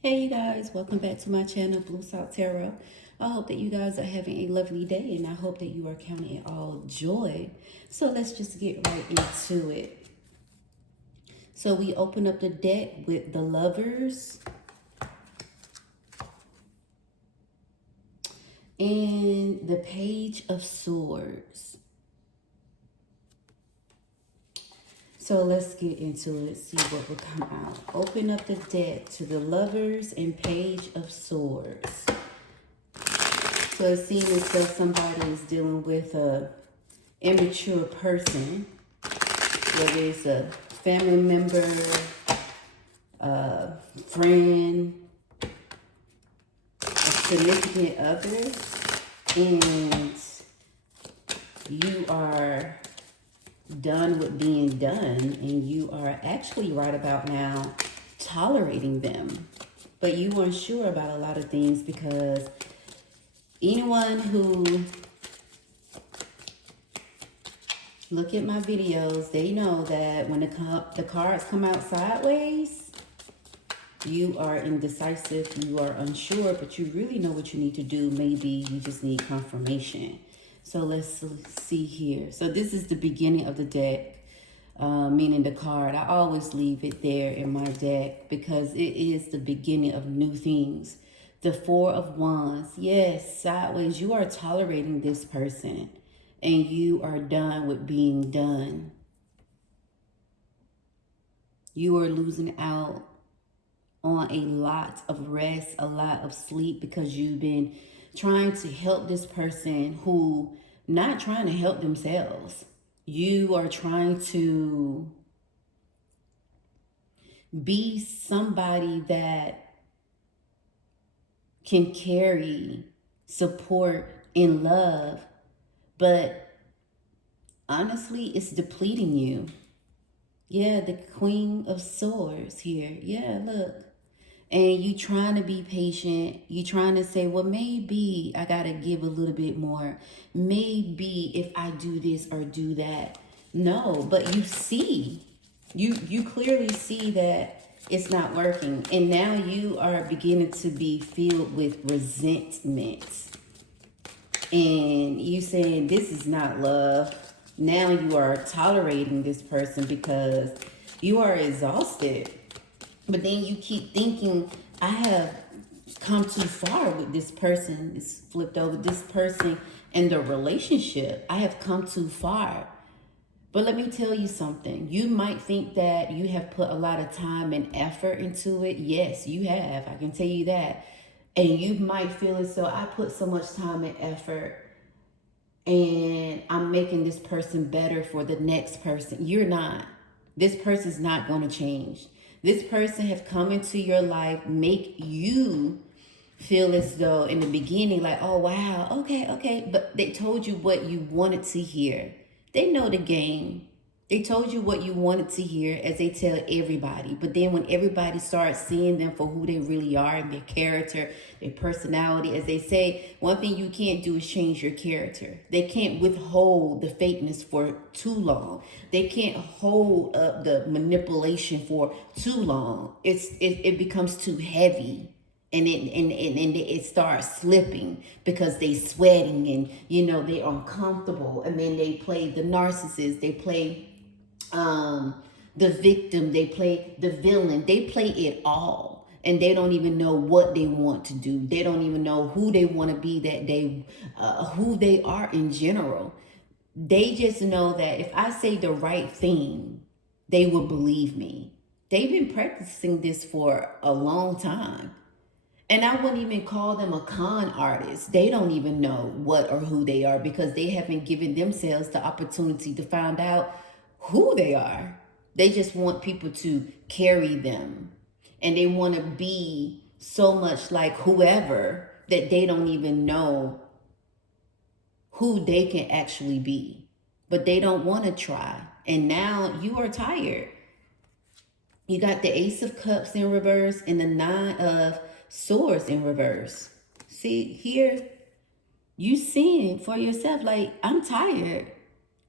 Hey you guys, welcome back to my channel, Blue Salt Tarot. I hope that you guys are having a lovely day and I hope that you are counting it all joy. So let's just get right into it. So we open up the deck with the Lovers and the Page of Swords. So let's get into it, see what will come out. Open up the deck to the Lovers and Page of Swords. So it seems as though somebody is dealing with a immature person, whether it's a family member, a friend, a significant other, and you are done with being done, and you are actually right about now tolerating them. But you weren't sure about a lot of things because anyone who look at my videos, they know that when the cards come out sideways, you are indecisive, you are unsure, but you really know what you need to do. Maybe you just need confirmation. So let's see here. So this is the beginning of the deck, meaning the card. I always leave it there in my deck because it is the beginning of new things. The Four of Wands. Yes, sideways. You are tolerating this person and you are done with being done. You are losing out on a lot of rest, a lot of sleep, because you've been trying to help this person who not trying to help themselves. You are trying to be somebody that can carry support and love, but honestly, it's depleting you. Yeah, the Queen of Swords here. Yeah, look. And you trying to be patient. You trying to say, well, maybe I got to give a little bit more. Maybe if I do this or do that. No, but you see, you clearly see that it's not working. And now you are beginning to be filled with resentment. And you saying this is not love. Now you are tolerating this person because you are exhausted. But then you keep thinking, I have come too far with this person. It's flipped over. This person and the relationship. I have come too far. But let me tell you something. You might think that you have put a lot of time and effort into it. Yes, you have. I can tell you that. And you might feel as though I put so much time and effort and I'm making this person better for the next person. You're not. This person's not going to change. This person have come into your life, make you feel as though in the beginning, like, oh, wow, okay. But they told you what you wanted to hear. They know the game. They told you what you wanted to hear, as they tell everybody. But then when everybody starts seeing them for who they really are and their character, their personality, as they say, one thing you can't do is change your character. They can't withhold the fakeness for too long. They can't hold up the manipulation for too long. It becomes too heavy. And it starts slipping because they sweating and they're uncomfortable, and then they play the narcissist, they play the victim, they play the villain, they play it all, and they don't even know what they want to do. They don't even know who they want to be that day, who they are in general. They just know that if I say the right thing, they will believe me. They've been practicing this for a long time. And I wouldn't even call them a con artist. They don't even know what or who they are because they haven't given themselves the opportunity to find out who they are. They just want people to carry them. And they want to be so much like whoever that they don't even know who they can actually be. But they don't want to try. And now you are tired. You got the Ace of Cups in reverse and the Nine of Swords in reverse. See, here, you seeing for yourself, like, I'm tired.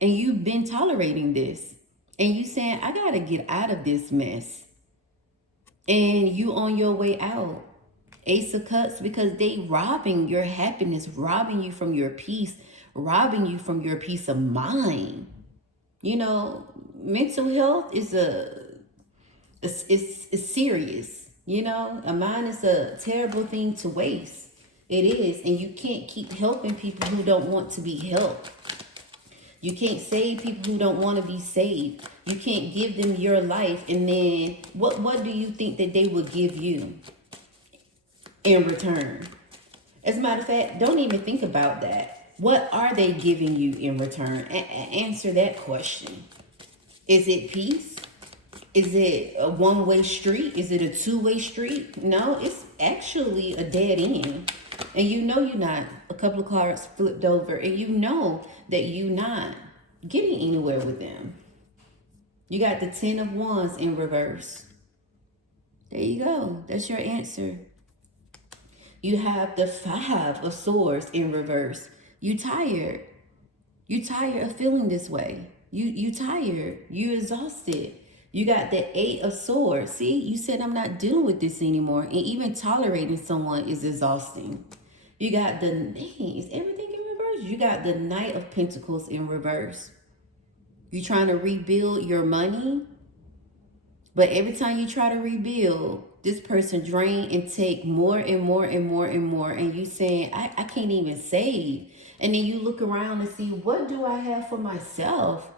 And you've been tolerating this. And you saying, I got to get out of this mess. and you on your way out. Ace of Cups, because they robbing your happiness, robbing you from your peace, robbing you from your peace of mind. You know, mental health is it's serious. You know, a mind is a terrible thing to waste. It is, and you can't keep helping people who don't want to be helped. You can't save people who don't want to be saved. You can't give them your life, and then what do you think that they will give you in return? As a matter of fact, don't even think about that. What are they giving you in return? Answer that question. Is it peace? Is it a one-way street? Is it a two-way street? No, it's actually a dead end. And you know you're not. A couple of cards flipped over, and you know that you're not getting anywhere with them. You got the 10 of Wands in reverse. There you go. That's your answer. You have the 5 of Swords in reverse. You tired. You tired of feeling this way. You tired. You exhausted. You got the 8 of Swords. See, you said I'm not dealing with this anymore. And even tolerating someone is exhausting. You got the, is everything in reverse? You got the Knight of Pentacles in reverse. You trying to rebuild your money. But every time you try to rebuild, this person drain and take more and more and more and more. And you saying, I can't even save. And then you look around and see, what do I have for myself?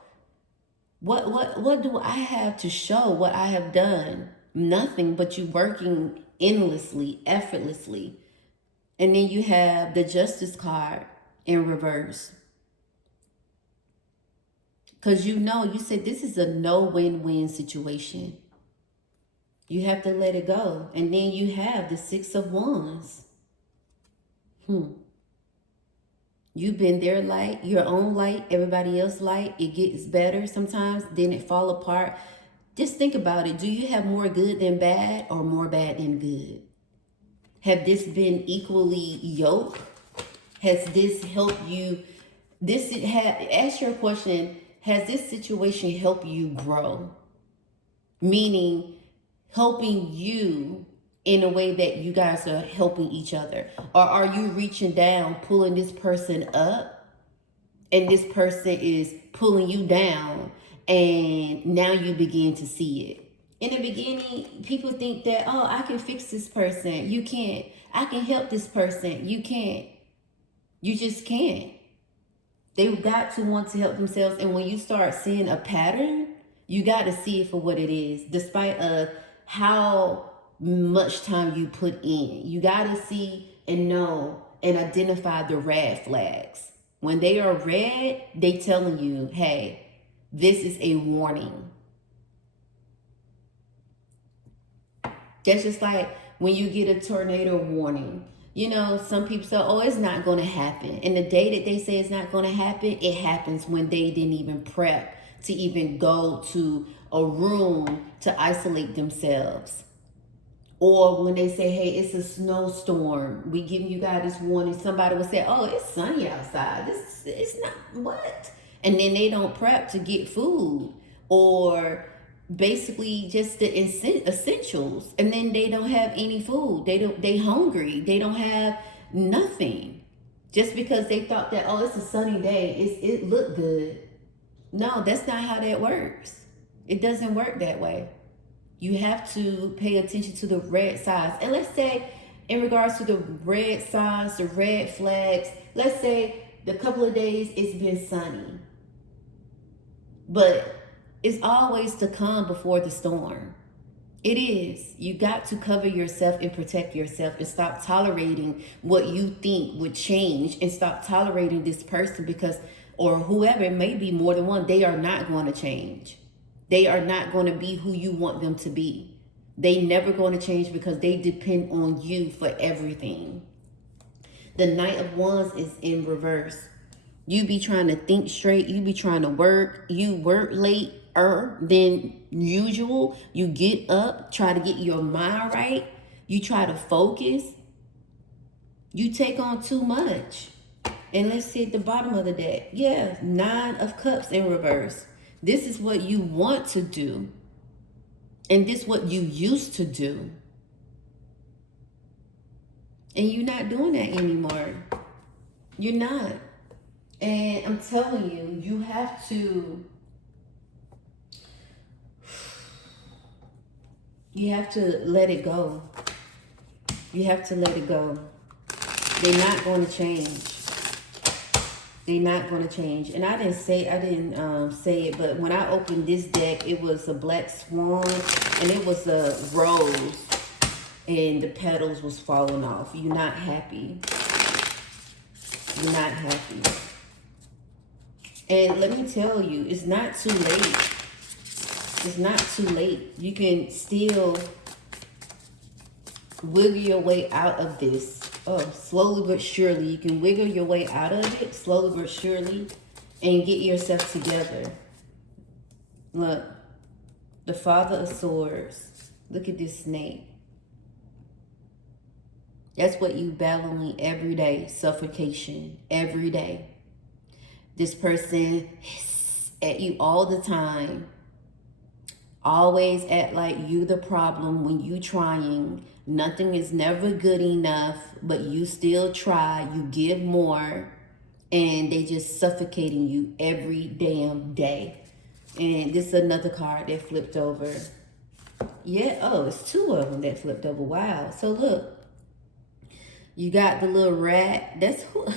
What do I have to show what I have done? Nothing, but you working endlessly, effortlessly. And then you have the Justice card in reverse. Because you know, you said this is a no win-win situation. You have to let it go. And then you have the 6 of Wands. You've been their light, your own light, everybody else's light. It gets better sometimes, then it fall apart. Just think about it. Do you have more good than bad or more bad than good? Have this been equally yoked? Has this helped you? Ask your question, has this situation helped you grow? Meaning, helping you in a way that you guys are helping each other? Or are you reaching down, pulling this person up, and this person is pulling you down, and now you begin to see it? In the beginning, people think that, oh, I can fix this person. You can't. I can help this person. You can't. You just can't. They've got to want to help themselves. And when you start seeing a pattern, you got to see it for what it is, despite how much time you put in. You got to see and know and identify the red flags. When they are red, they telling you, hey, this is a warning. That's just like when you get a tornado warning. You know, some people say, oh, it's not going to happen. And the day that they say it's not going to happen, it happens when they didn't even prep to even go to a room to isolate themselves. Or when they say, hey, it's a snowstorm, we giving you guys this warning. Somebody will say, oh, it's sunny outside. It's not, what? And then they don't prep to get food or basically just the essentials. And then they don't have any food. They hungry. They don't have nothing. Just because they thought that, oh, it's a sunny day, it looked good. No, that's not how that works. It doesn't work that way. You have to pay attention to the red signs. And let's say in regards to the red signs, the red flags, let's say the couple of days it's been sunny. But it's always the calm before the storm. It is. You got to cover yourself and protect yourself and stop tolerating what you think would change, and stop tolerating this person because, or whoever, it may be more than one, they are not going to change. They are not going to be who you want them to be. They never going to change because they depend on you for everything. The Knight of Wands is in reverse. You be trying to think straight. You be trying to work. You work later than usual. You get up, try to get your mind right. You try to focus. You take on too much. And let's see at the bottom of the deck. Yeah, 9 of Cups in reverse. This is what you want to do. And this what you used to do. And you're not doing that anymore. You're not. And I'm telling you, you have to let it go. You have to let it go. They're not going to change. They're not going to change. And I didn't say it, but when I opened this deck, it was a black swan and it was a rose and the petals was falling off. You're not happy. You're not happy. And let me tell you, it's not too late. It's not too late. You can still wiggle your way out of this. Oh, slowly but surely. You can wiggle your way out of it, slowly but surely, and get yourself together. Look, the Father of Swords. Look at this snake. That's what you battling every day. Suffocation. Every day. This person hiss at you all the time. Always act like you the problem when you trying. Nothing is never good enough, but you still try. You give more, and they just suffocating you every damn day. And this is another card that flipped over. Yeah, oh, it's two of them that flipped over. Wow. So look, you got the little rat. That's who.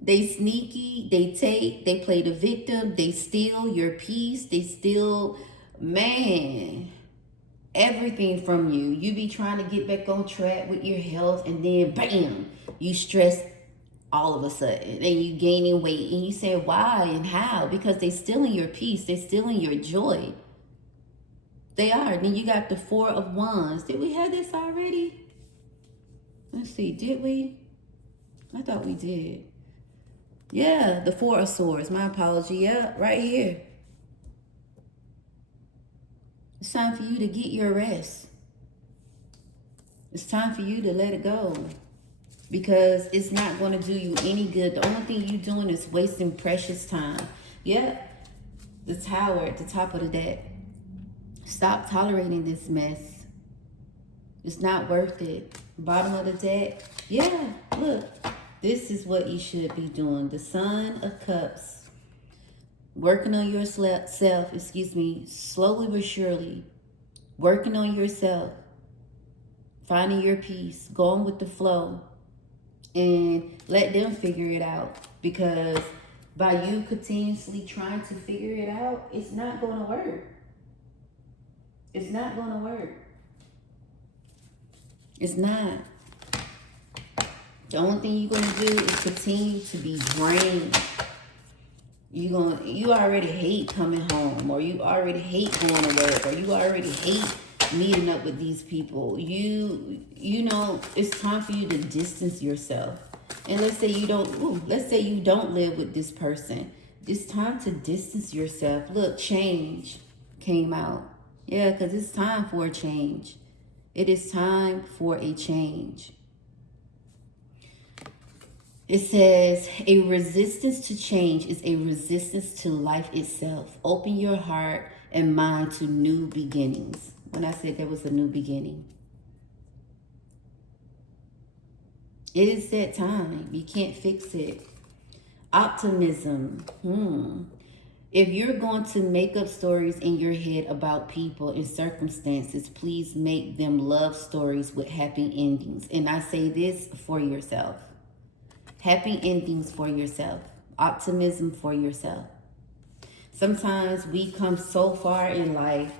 They sneaky, they take, they play the victim, they steal your peace, they steal, man, everything from you. You be trying to get back on track with your health, and then bam, you stress all of a sudden, and you gaining weight, and you say why and how? Because they stealing your peace, they stealing your joy. They are. Then you got the Four of Wands. Did we have this already? Let's see, did we? I thought we did. Yeah, the Four of Swords. My apology. Yeah, right here. It's time for you to get your rest. It's time for you to let it go. Because it's not going to do you any good. The only thing you're doing is wasting precious time. Yeah, the Tower at the top of the deck. Stop tolerating this mess. It's not worth it. Bottom of the deck. Yeah, look. This is what you should be doing. The Sun of Cups. Working on yourself, slowly but surely. Working on yourself. Finding your peace. Going with the flow. And let them figure it out. Because by you continuously trying to figure it out, it's not going to work. It's not going to work. It's not. The only thing you're going to do is continue to be drained. You already hate coming home, or you already hate going to work, or you already hate meeting up with these people. You know, it's time for you to distance yourself. And let's say you don't live with this person. It's time to distance yourself. Look, change came out. Yeah, because it's time for a change. It is time for a change. It says, a resistance to change is a resistance to life itself. Open your heart and mind to new beginnings. When I said there was a new beginning. It is that time. You can't fix it. Optimism. If you're going to make up stories in your head about people and circumstances, please make them love stories with happy endings. And I say this for yourself. Happy endings for yourself. Optimism for yourself. Sometimes we come so far in life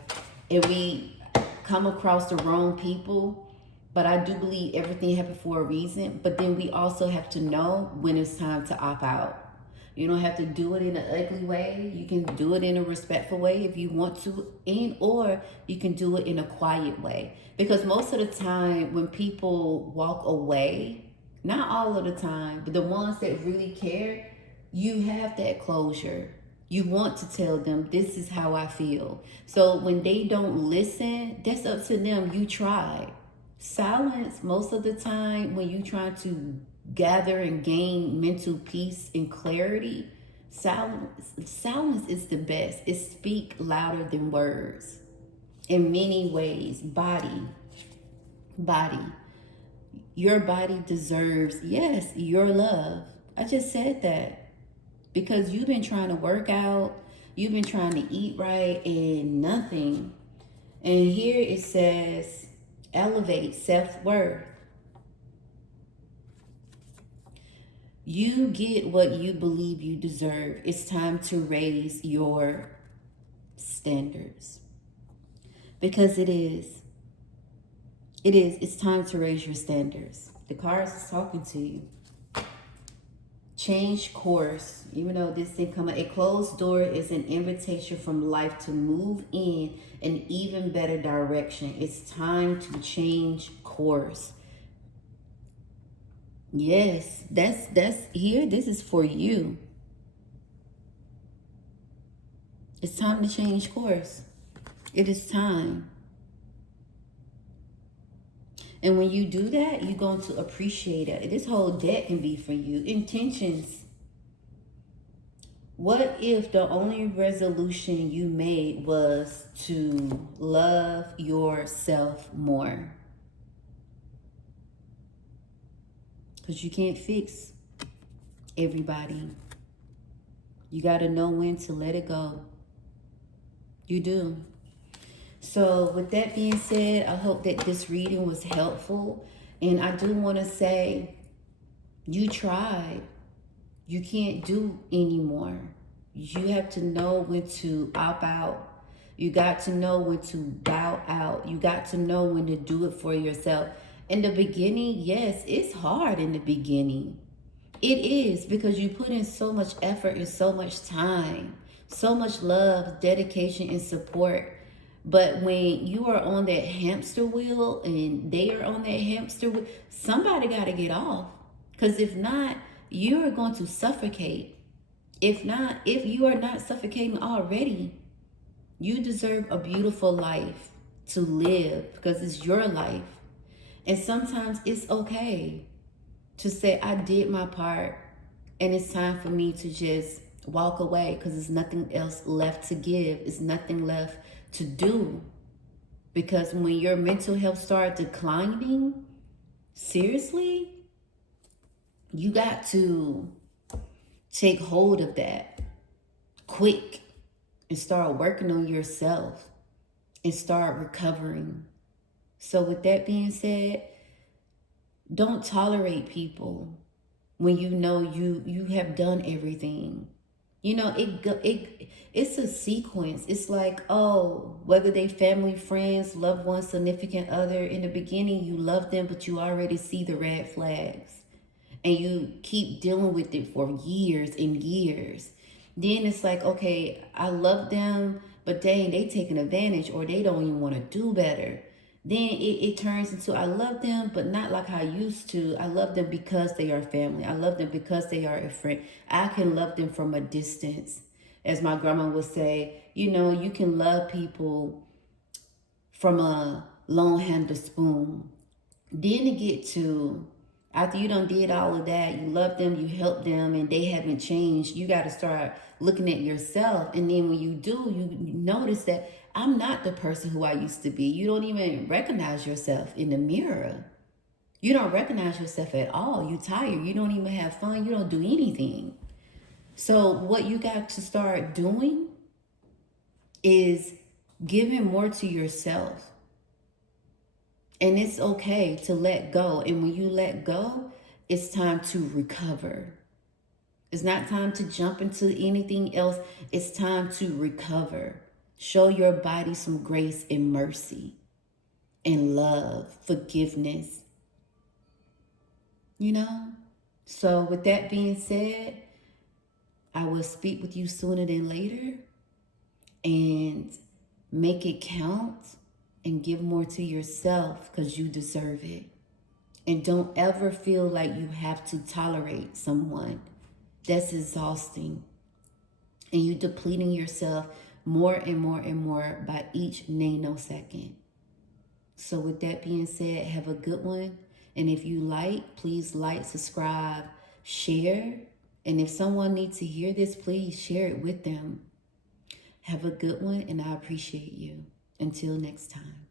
and we come across the wrong people. But I do believe everything happened for a reason. But then we also have to know when it's time to opt out. You don't have to do it in an ugly way. You can do it in a respectful way if you want to, or you can do it in a quiet way. Because most of the time when people walk away, not all of the time, but the ones that really care, you have that closure. You want to tell them, this is how I feel. So when they don't listen, that's up to them. You tried. Silence, most of the time, when you try to gather and gain mental peace and clarity, silence is the best. It speaks louder than words. in many ways. Body. Your body deserves, yes, your love. I just said that because you've been trying to work out, you've been trying to eat right, and nothing. And here it says, elevate self-worth. You get what you believe you deserve. It's time to raise your standards. Because it is. It's time to raise your standards. The cards is talking to you. Change course. Even though this didn't come out, a closed door is an invitation from life to move in an even better direction. It's time to change course. Yes, that's here. This is for you. It's time to change course. It is time. And when you do that, you're going to appreciate it. This whole deck can be for you. Intentions. What if the only resolution you made was to love yourself more? Because you can't fix everybody. You got to know when to let it go. You do. So with that being said, I hope that this reading was helpful. And I do want to say, you tried. You can't do anymore. You have to know when to opt out. You got to know when to bow out. You got to know when to do it for yourself. In the beginning, yes, it's hard in the beginning. It is, because you put in so much effort and so much time, so much love, dedication, and support. But when you are on that hamster wheel and they are on that hamster wheel, somebody got to get off. Because if not, you are going to suffocate. If you are not suffocating already, you deserve a beautiful life to live, because it's your life. And sometimes it's okay to say, I did my part and it's time for me to just walk away, because there's nothing else left to give. It's nothing left to do. Because when your mental health starts declining, seriously, you got to take hold of that quick and start working on yourself and start recovering. So with that being said, don't tolerate people when you know you have done everything. You know, it's a sequence. It's like, oh, whether they family, friends, loved ones, significant other, in the beginning you love them, but you already see the red flags. And you keep dealing with it for years and years. Then it's like, okay, I love them, but dang, they taking advantage, or they don't even want to do better. Then it turns into, I love them, but not like I used to. I love them because they are family. I love them because they are a friend. I can love them from a distance. As my grandma would say, you know, you can love people from a long-handled spoon. Then to get to, after you done did all of that, you love them, you help them, and they haven't changed, you got to start looking at yourself. And then when you do, you notice that I'm not the person who I used to be. You don't even recognize yourself in the mirror. You don't recognize yourself at all. You're tired. You don't even have fun. You don't do anything. So what you got to start doing is giving more to yourself. And it's okay to let go. And when you let go, it's time to recover. It's not time to jump into anything else. It's time to recover. Show your body some grace and mercy and love, forgiveness. You know? So with that being said, I will speak with you sooner than later, and make it count and give more to yourself, because you deserve it. And don't ever feel like you have to tolerate someone. That's exhausting. And you're depleting yourself more and more and more by each nanosecond. So with that being said, have a good one. And if you like, please like, subscribe, share. And if someone needs to hear this, please share it with them. Have a good one, and I appreciate you. Until next time.